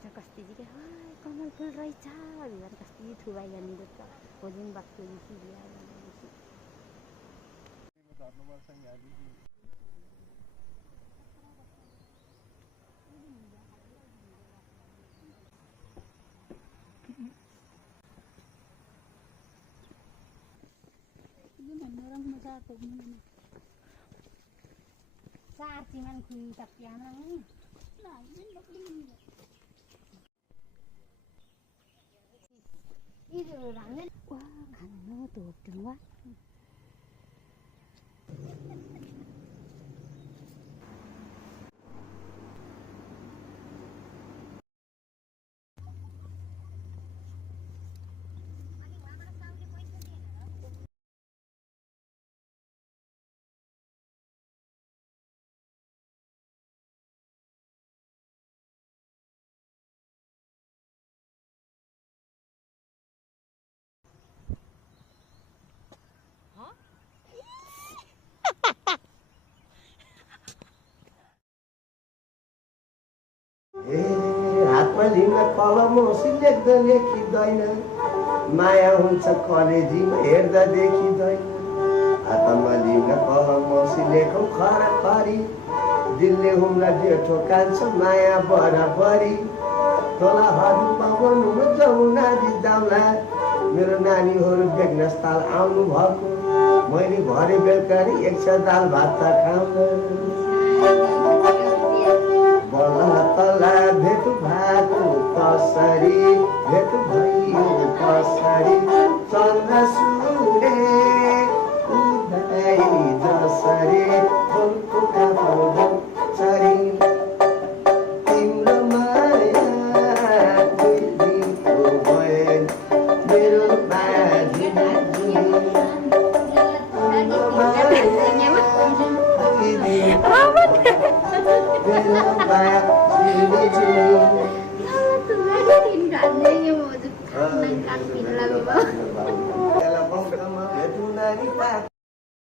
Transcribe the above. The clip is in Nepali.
अच्छा कस्ती जी के हाय कमल फुल रहेछ बिहान कस्ती थुबाई यहाँनिर त भोलिम बाक्यो देखि बिहा धर्नुपर्छ यहाँदेखि Sarcingan kui tapian lang. Itu orangnya wah kan tuh dua. हातमा लिन कलम लेख्दा लेखिँदैन माया हुन्छ कलेजीमा हेर्दा देखिँदैन हातमा लिन कलम लेखौँ खराखरी दिलले हुम्ला जेठो कान्छ माया बराबरी तोलाहरू पवनमा जमुना दिदाउला मेरो नानीहरू बेग्नस्थल आउनु भएको मैले भरे बेलुका एक दाल भात खाउँ तला भेटु भएको कसरी भेटु भयो कसरी चन्द्र सूर्य उदय जसरी फुलको सरी तिम्रो माया दिनको भयो मेरो बाजी